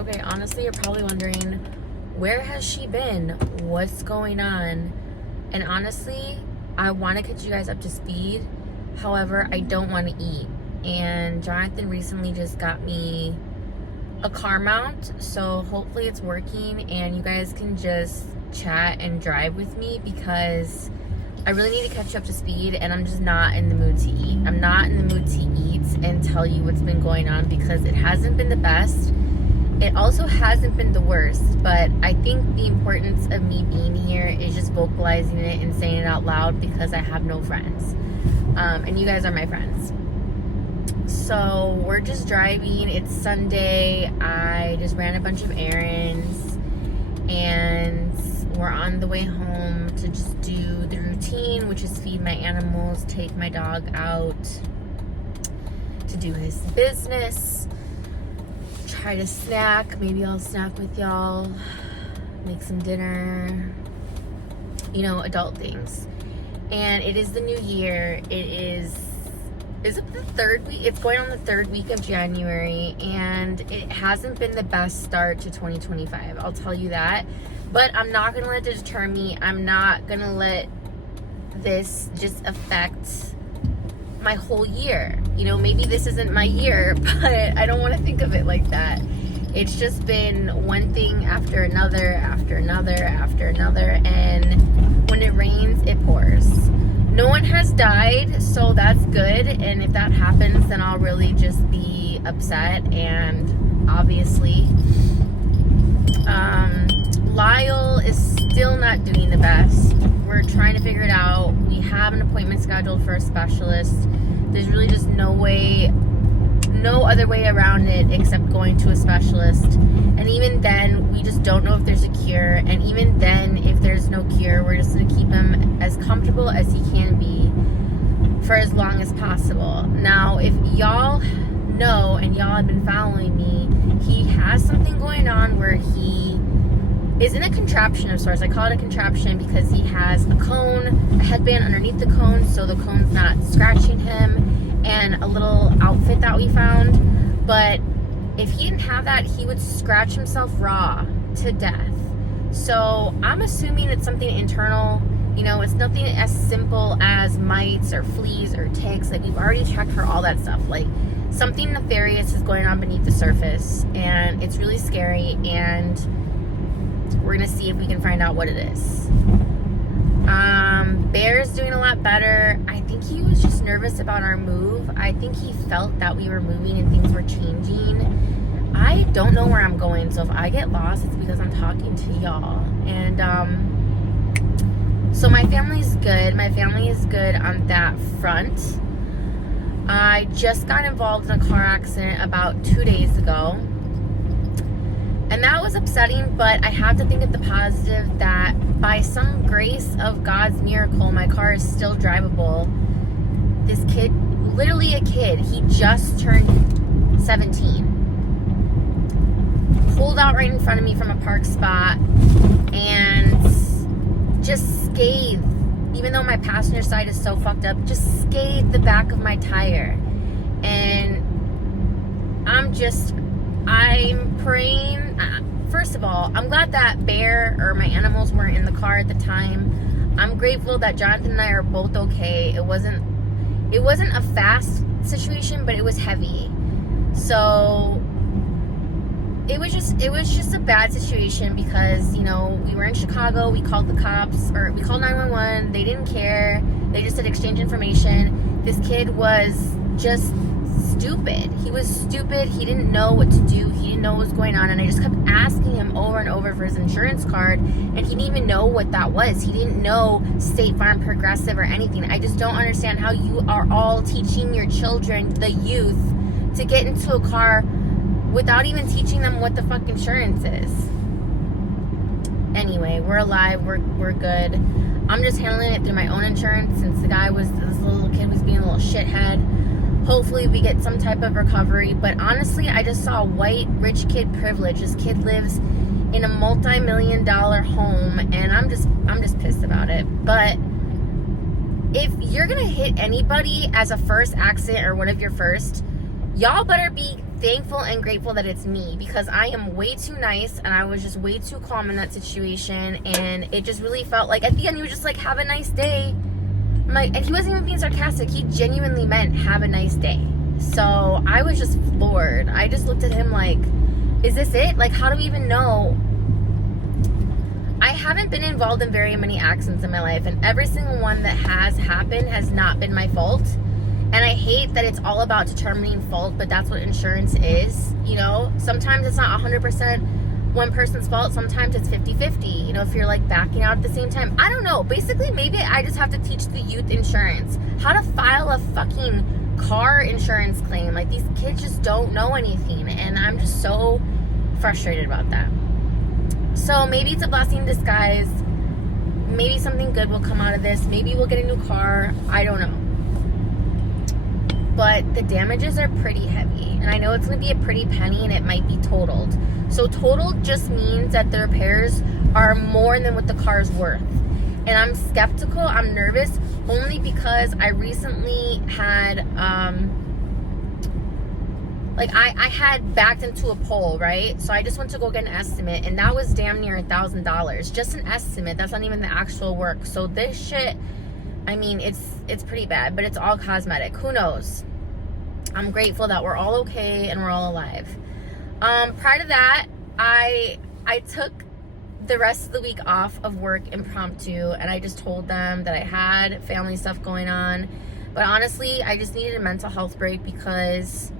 Okay, honestly, you're probably wondering, where has she been? What's going on? And honestly, I want to catch you guys up to speed. However, I don't want to eat. And Jonathan recently just got me a car mount, so hopefully it's working and you guys can just chat and drive with me, because I really need to catch you up to speed and I'm just not in the mood to eat. I'm not in the mood to eat and tell you what's been going on, because it hasn't been the best. It also hasn't been the worst, but I think the importance of me being here is just vocalizing it and saying it out loud, because I have no friends. And you guys are my friends. So we're just driving. It's Sunday. I just ran a bunch of errands and we're on the way home to just do the routine, which is feed my animals, take my dog out to do his business, try to snack. Maybe I'll snack with y'all, make some dinner, you know, adult things. And it is the new year. Is it the third week? It's going on the third week of January, and it hasn't been the best start to 2025. I'll tell you that. But I'm not going to let it deter me. I'm not going to let this just affect my whole year. You know, maybe this isn't my year, but I don't want to think of it like that. It's just been one thing after another, after another, after another, and when it rains, it pours. No one has died, so that's good, and if that happens, then I'll really just be upset. And obviously, Lyle is still not doing the best. We're trying to figure it out. We have an appointment scheduled for a specialist. There's really just no other way around it except going to a specialist. And even then, we just don't know if there's a cure. And even then, if there's no cure, we're just going to keep him as comfortable as he can be for as long as possible. Now, if y'all know and y'all have been following me, he has something going on where he is in a contraption of sorts. I call it a contraption because he has a cone, a headband underneath the cone, so the cone's not scratching him, and a little outfit that we found. But if he didn't have that, he would scratch himself raw to death. So I'm assuming it's something internal. You know, it's nothing as simple as mites or fleas or ticks. Like, we've already checked for all that stuff. Like, something nefarious is going on beneath the surface, and it's really scary, and we're gonna see if we can find out what it is. Bear's doing a lot better. I think he was just nervous about our move. I think he felt that we were moving and things were changing. I don't know where I'm going, so if I get lost, it's because I'm talking to y'all. And so my family's good. My family is good on that front. I just got involved in a car accident about 2 days ago. And that was upsetting, but I have to think of the positive that by some grace of God's miracle, my car is still drivable. This kid, literally a kid, he just turned 17. Pulled out right in front of me from a park spot and just scathed, even though my passenger side is so fucked up, just scathed the back of my tire. And I'm praying. First of all, I'm glad that Bear or my animals weren't in the car at the time. I'm grateful that Jonathan and I are both okay. It wasn't a fast situation, but it was heavy. So it was just a bad situation because, you know, we were in Chicago. We called the cops, or we called 911. They didn't care. They just said exchange information. This kid was just stupid. He was stupid. He didn't know what to do. He didn't know what was going on. And I just kept asking him over and over for his insurance card. And he didn't even know what that was. He didn't know State Farm, Progressive, or anything. I just don't understand how you are all teaching your children, the youth, to get into a car without even teaching them what the fuck insurance is. Anyway, we're alive. We're good. I'm just handling it through my own insurance since this little kid was being a little shithead. Hopefully we get some type of recovery. But honestly, I just saw white rich kid privilege. This kid lives in a multi-million-dollar home, and I'm just pissed about it. But if you're gonna hit anybody as a first accident or one of your first, y'all better be thankful and grateful that it's me, because I am way too nice and I was just way too calm in that situation, and it just really felt like at the end he was just like, have a nice day. I'm like, and he wasn't even being sarcastic, he genuinely meant have a nice day. So I was just floored. I just looked at him like, is this it? Like, how do we even know? I haven't been involved in very many accidents in my life, and every single one that has happened has not been my fault. And I hate that it's all about determining fault, but that's what insurance is, you know? Sometimes it's not 100% one person's fault. Sometimes it's 50-50, you know, if you're like backing out at the same time. I don't know. Basically, maybe I just have to teach the youth insurance how to file a fucking car insurance claim. Like, these kids just don't know anything, and I'm just so frustrated about that. So maybe it's a blessing in disguise. Maybe something good will come out of this. Maybe we'll get a new car. I don't know. But the damages are pretty heavy, and I know it's going to be a pretty penny, and it might be totaled. So totaled just means that the repairs are more than what the car is worth. And I'm skeptical, I'm nervous, only because I recently had I had backed into a pole, right? So I just went to go get an estimate, and that was damn near $1,000. Just an estimate. That's not even the actual work. So this shit, I mean, it's pretty bad, but it's all cosmetic. Who knows? I'm grateful that we're all okay and we're all alive. Prior to that, I took the rest of the week off of work impromptu, and I just told them that I had family stuff going on. But honestly, I just needed a mental health break because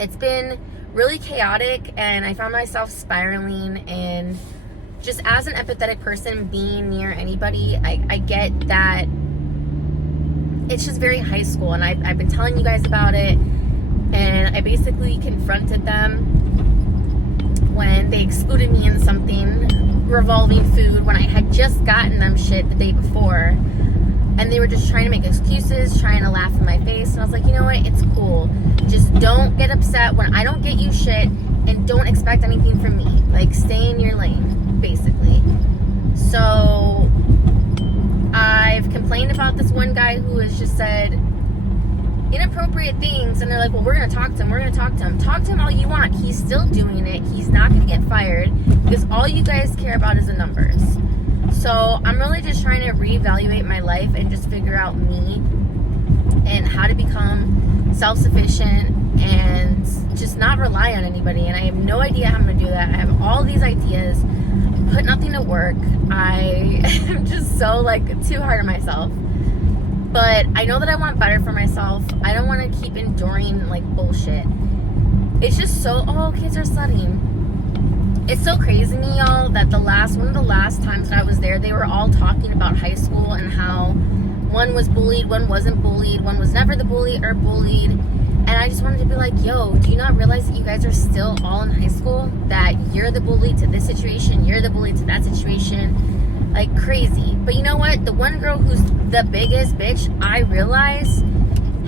it's been really chaotic, and I found myself spiraling. And just as an empathetic person, being near anybody, I get that it's just very high school, and I've been telling you guys about it, and I basically confronted them when they excluded me in something revolving food when I had just gotten them shit the day before, and they were just trying to make excuses, trying to laugh in my face. And I was like, you know what, it's cool, just don't get upset when I don't get you shit, and don't expect anything from me. Like, stay in your lane, basically. So I've complained about this one guy who has just said inappropriate things, and they're like, well, we're gonna talk to him, talk to him all you want, he's still doing it, he's not gonna get fired, because all you guys care about is the numbers. So I'm really just trying to reevaluate my life and just figure out me and how to become self-sufficient and just not rely on anybody. And I have no idea how I'm gonna do that. I have all these ideas, put nothing to work. I am just so like too hard on myself. But I know that I want better for myself. I don't want to keep enduring like bullshit. It's just so, oh, kids are sledding. It's so crazy to me, y'all, that one of the last times that I was there, they were all talking about high school and how one was bullied, one wasn't bullied, one was never the bully or bullied. And I just wanted to be like, yo, do you not realize that you guys are still all in high school? That you're the bully to this situation, you're the bully to that situation. Like, crazy. But you know what? The one girl who's the biggest bitch, I realize,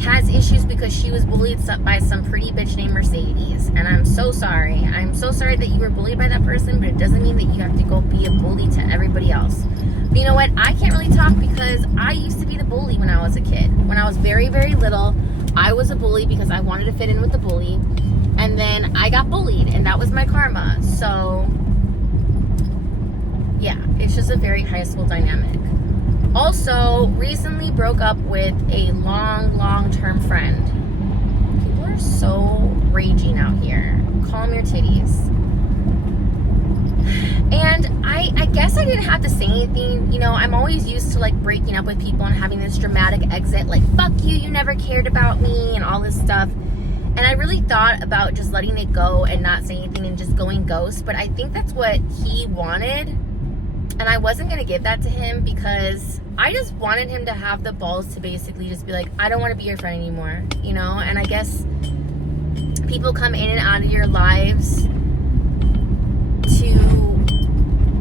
has issues because she was bullied by some pretty bitch named Mercedes. And I'm so sorry. I'm so sorry that you were bullied by that person, but it doesn't mean that you have to go be a bully to everybody else. But you know what? I can't really talk because I used to be the bully when I was a kid. When I was very, very little, I was a bully because I wanted to fit in with the bully. And then I got bullied, and that was my karma. So yeah, it's just a very high school dynamic. Also, recently broke up with a long-term friend. People are so raging out here. Calm your titties. And I guess I didn't have to say anything. You know, I'm always used to like breaking up with people and having this dramatic exit, like, fuck you, you never cared about me, and all this stuff. And I really thought about just letting it go and not saying anything and just going ghost. But I think that's what he wanted. And I wasn't going to give that to him because I just wanted him to have the balls to basically just be like, I don't want to be your friend anymore, you know? And I guess people come in and out of your lives to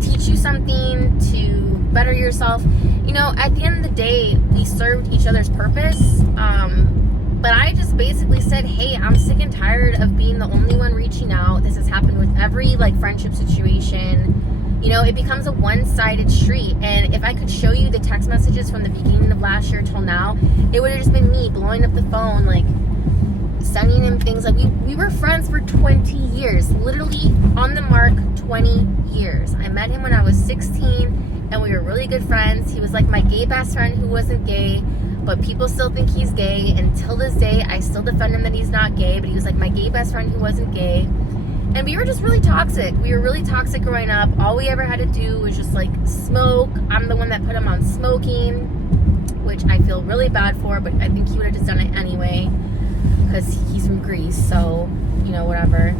teach you something, to better yourself. You know, at the end of the day, we served each other's purpose. But I just basically said, hey, I'm sick and tired of being the only one reaching out. This has happened with every like friendship situation. You know, it becomes a one-sided street. And if I could show you the text messages from the beginning of last year till now, it would have just been me blowing up the phone, like sending him things. Like, we were friends for 20 years. Literally on the mark, 20 years. I met him when I was 16, and we were really good friends. He was like my gay best friend who wasn't gay, but people still think he's gay. Until this day, I still defend him that he's not gay, but he was like my gay best friend who wasn't gay. And we were just really toxic. We were really toxic growing up. All we ever had to do was just like smoke. I'm the one that put him on smoking, which I feel really bad for, but I think he would have just done it anyway because he's from Greece, so, you know, whatever.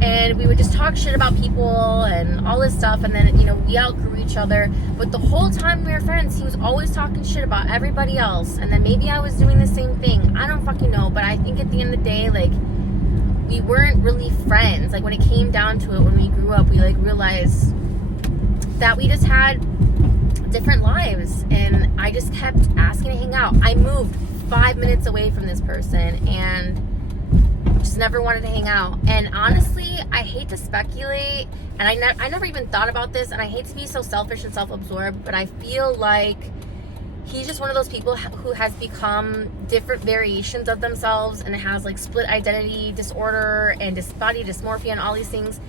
And we would just talk shit about people and all this stuff, and then, you know, we outgrew each other. But the whole time we were friends, he was always talking shit about everybody else. And then maybe I was doing the same thing. I don't fucking know, but I think at the end of the day, like, we weren't really friends. Like, when it came down to it, when we grew up, we like realized that we just had different lives, and I just kept asking to hang out. I moved 5 minutes away from this person and just never wanted to hang out. And honestly, I hate to speculate, and I never even thought about this, and I hate to be so selfish and self-absorbed, but I feel like he's just one of those people who has become different variations of themselves and has like split identity disorder and body dysmorphia and all these things.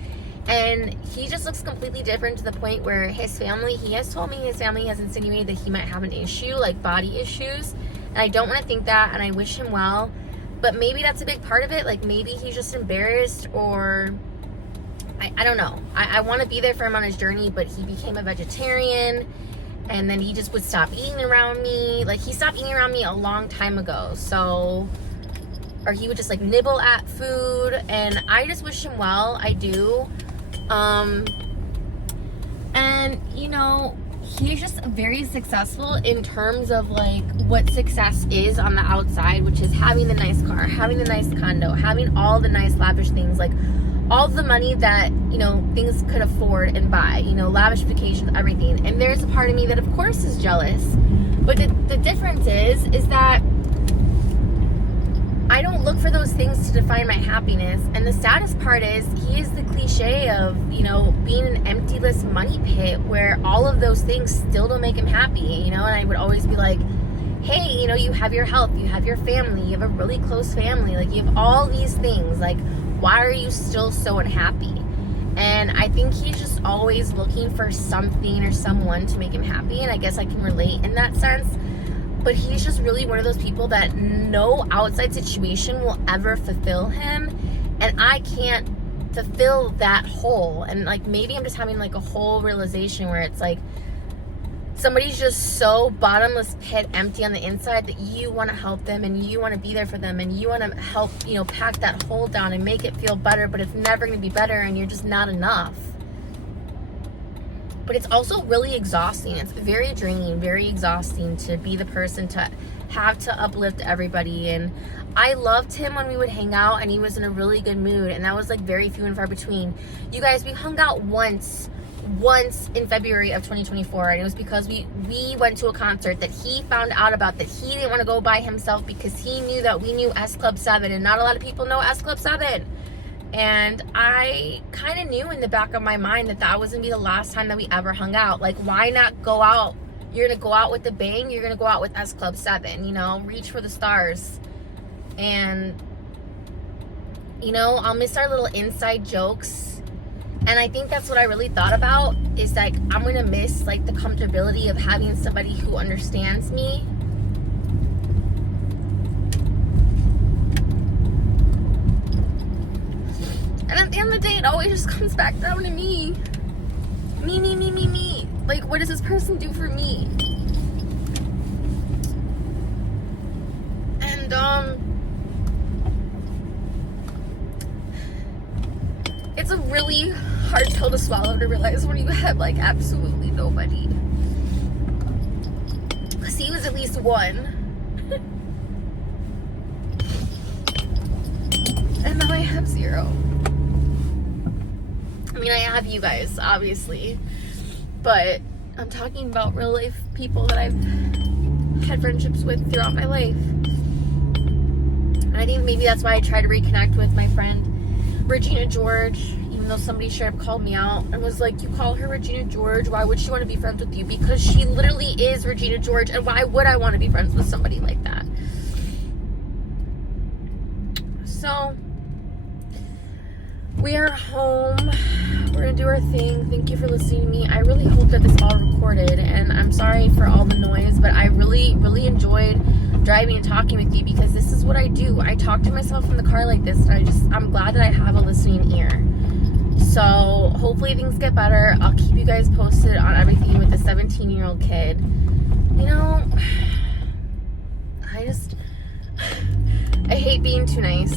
And he just looks completely different to the point where his family, he has told me his family has insinuated that he might have an issue, like body issues. And I don't want to think that, and I wish him well. But maybe that's a big part of it. Like, maybe he's just embarrassed, or I don't know. I want to be there for him on his journey, but he became a vegetarian. And then he just would stop eating around me. Like, he stopped eating around me a long time ago. So, or he would just like nibble at food. And I just wish him well. I do. And you know, he's just very successful in terms of like what success is on the outside, which is having the nice car, having the nice condo, having all the nice lavish things, like all the money that, you know, things could afford and buy, you know, lavish vacations, everything. And there's a part of me that of course is jealous, but the difference is that I don't look for those things to define my happiness. And the saddest part is he is the cliche of, you know, being an emptyless money pit where all of those things still don't make him happy, you know. And I would always be like, hey, you know, you have your health, you have your family, you have a really close family, like you have all these things, like why are you still so unhappy? And I think he's just always looking for something or someone to make him happy, and I guess I can relate in that sense. But he's just really one of those people that no outside situation will ever fulfill him, and I can't fulfill that hole. And like, maybe I'm just having like a whole realization where it's like somebody's just so bottomless pit empty on the inside that you want to help them and you want to be there for them and you want to help, you know, pack that hole down and make it feel better, but it's never going to be better and you're just not enough. But it's also really exhausting. It's very draining, very exhausting to be the person to have to uplift everybody. And I loved him when we would hang out and he was in a really good mood, and that was like very few and far between. You guys, we hung out once in February of 2024, and it was because we went to a concert that he found out about, that he didn't want to go by himself because he knew that we knew S Club 7, and not a lot of people know S Club 7. And I kind of knew in the back of my mind that that was going to be the last time that we ever hung out. Like, why not go out? You're going to go out with the bang. You're going to go out with S Club 7, you know, reach for the stars. And, you know, I'll miss our little inside jokes. And I think that's what I really thought about, is like, I'm going to miss like the comfortability of having somebody who understands me. And at the end of the day, it always just comes back down to me. Me. Like, what does this person do for me? And, it's a really hard pill to swallow to realize when you have, like, absolutely nobody. Because he was at least one. And now I have zero. I mean, I have you guys, obviously, but I'm talking about real life people that I've had friendships with throughout my life. And I think maybe that's why I try to reconnect with my friend Regina George, even though somebody straight up called me out and was like, you call her Regina George, why would she want to be friends with you? Because she literally is Regina George, and why would I want to be friends with somebody like that? So we are home. We're gonna do our thing. Thank you for listening to me. I really hope that this all recorded, and I'm sorry for all the noise, but I really enjoyed driving and talking with you, because this is what I do. I talk to myself in the car like this, and I'm glad that I have a listening ear. So hopefully things get better. I'll keep you guys posted on everything with the 17-year-old kid. You know, I hate being too nice.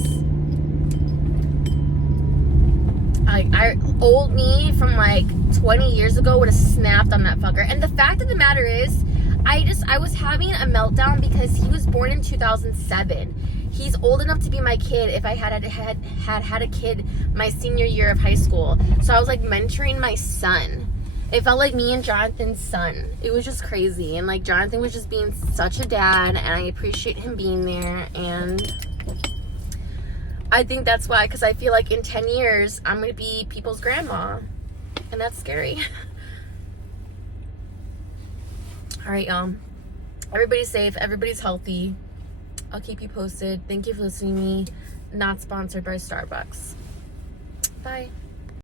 Old me from like 20 years ago would have snapped on that fucker. And the fact of the matter is, I was having a meltdown because he was born in 2007. He's old enough to be my kid if I had a kid my senior year of high school. So I was like mentoring my son. It felt like me and Jonathan's son. It was just crazy. And like Jonathan was just being such a dad, and I appreciate him being there. And I think that's why, because I feel like in 10 years, I'm going to be people's grandma. And that's scary. All right, y'all. Everybody's safe. Everybody's healthy. I'll keep you posted. Thank you for listening to me. Not sponsored by Starbucks. Bye.